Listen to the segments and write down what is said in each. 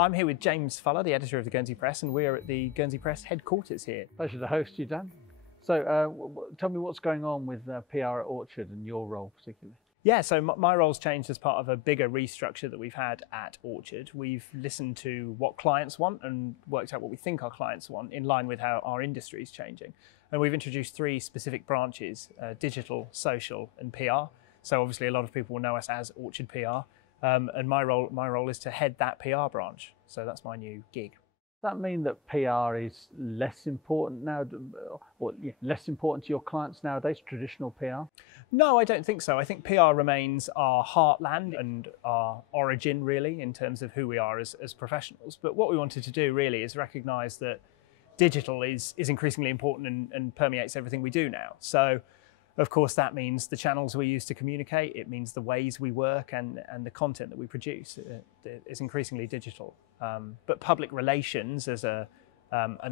I'm here with James Falla, the editor of the Guernsey Press, and we're at the Guernsey Press headquarters here. Pleasure to host you, Dan. So tell me what's going on with PR at Orchard and your role particularly. Yeah, so my role's changed as part of a bigger restructure that we've had at Orchard. We've listened to what clients want and worked out what we think our clients want in line with how our industry is changing. And we've introduced three specific branches, digital, social and PR. So obviously a lot of people will know us as Orchard PR. And my role is to head that PR branch. So that's my new gig. Does that mean that PR is less important now, or less important to your clients nowadays, traditional PR? No, I don't think so. I think PR remains our heartland and our origin, really, in terms of who we are as professionals. But what we wanted to do, really, is recognise that digital is increasingly important and permeates everything we do now. So, of course, that means the channels we use to communicate, it means the ways we work and the content that we produce is increasingly digital. But public relations as an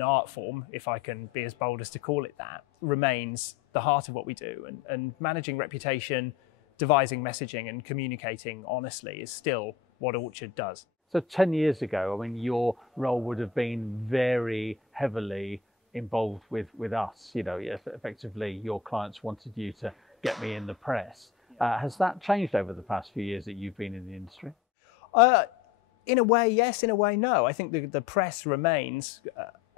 art form, if I can be as bold as to call it that, remains the heart of what we do. And managing reputation, devising messaging and communicating honestly is still what Orchard does. So 10 years ago, I mean, your role would have been very heavily involved with us, effectively your clients wanted you to get me in the press. Has that changed over the past few years that you've been in the industry? In a way, yes, in a way, no. I think the press remains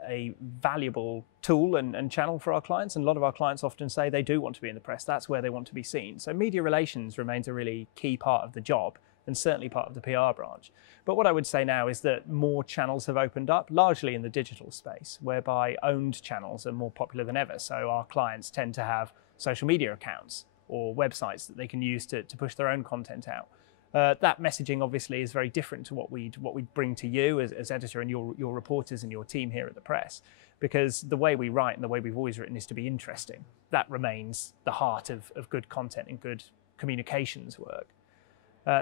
a valuable tool and channel for our clients, and a lot of our clients often say they do want to be in the press. That's where they want to be seen. So media relations remains a really key part of the job and certainly part of the PR branch. But what I would say now is that more channels have opened up, largely in the digital space, whereby owned channels are more popular than ever. So our clients tend to have social media accounts or websites that they can use to push their own content out. That messaging obviously is very different to what we bring to you as editor and your reporters and your team here at the press, because the way we write and the way we've always written is to be interesting. That remains the heart of good content and good communications work.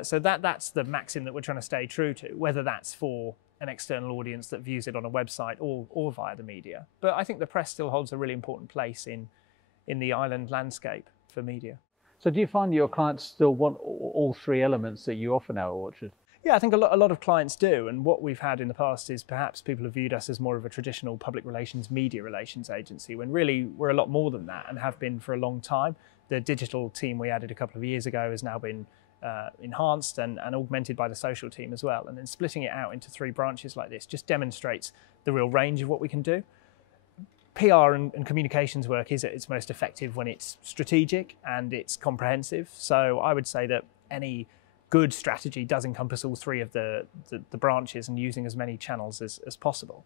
So that's the maxim that we're trying to stay true to, whether that's for an external audience that views it on a website or via the media. But I think the press still holds a really important place in the island landscape for media. So do you find your clients still want all three elements that you offer now at Orchard? Yeah, I think a lot of clients do. And what we've had in the past is perhaps people have viewed us as more of a traditional public relations, media relations agency, when really we're a lot more than that and have been for a long time. The digital team we added a couple of years ago has now been enhanced and augmented by the social team as well. And then splitting it out into three branches like this just demonstrates the real range of what we can do. PR and communications work is at its most effective when it's strategic and it's comprehensive. So I would say that any good strategy does encompass all three of the branches and using as many channels as possible.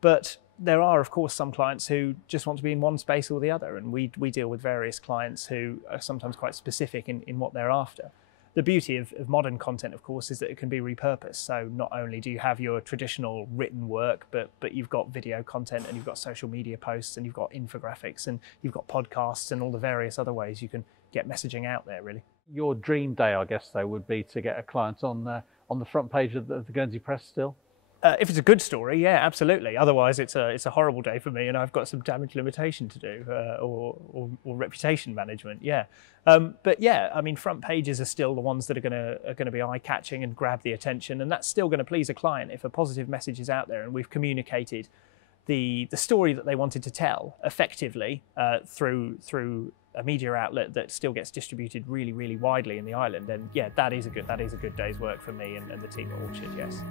But there are, of course, some clients who just want to be in one space or the other. And we deal with various clients who are sometimes quite specific in what they're after. The beauty of modern content, of course, is that it can be repurposed. So not only do you have your traditional written work, but you've got video content and you've got social media posts and you've got infographics and you've got podcasts and all the various other ways you can get messaging out there, really. Your dream day, I guess, though, would be to get a client on the front page of the Guernsey Press still? If it's a good story, yeah, absolutely. Otherwise, it's a horrible day for me, and I've got some damage limitation to do, or reputation management. Yeah, but yeah, I mean, front pages are still the ones that are going to be eye-catching and grab the attention, and that's still going to please a client if a positive message is out there and we've communicated the story that they wanted to tell effectively through a media outlet that still gets distributed really, really widely in the island. And yeah, that is a good day's work for me and the team at Orchard. Yes.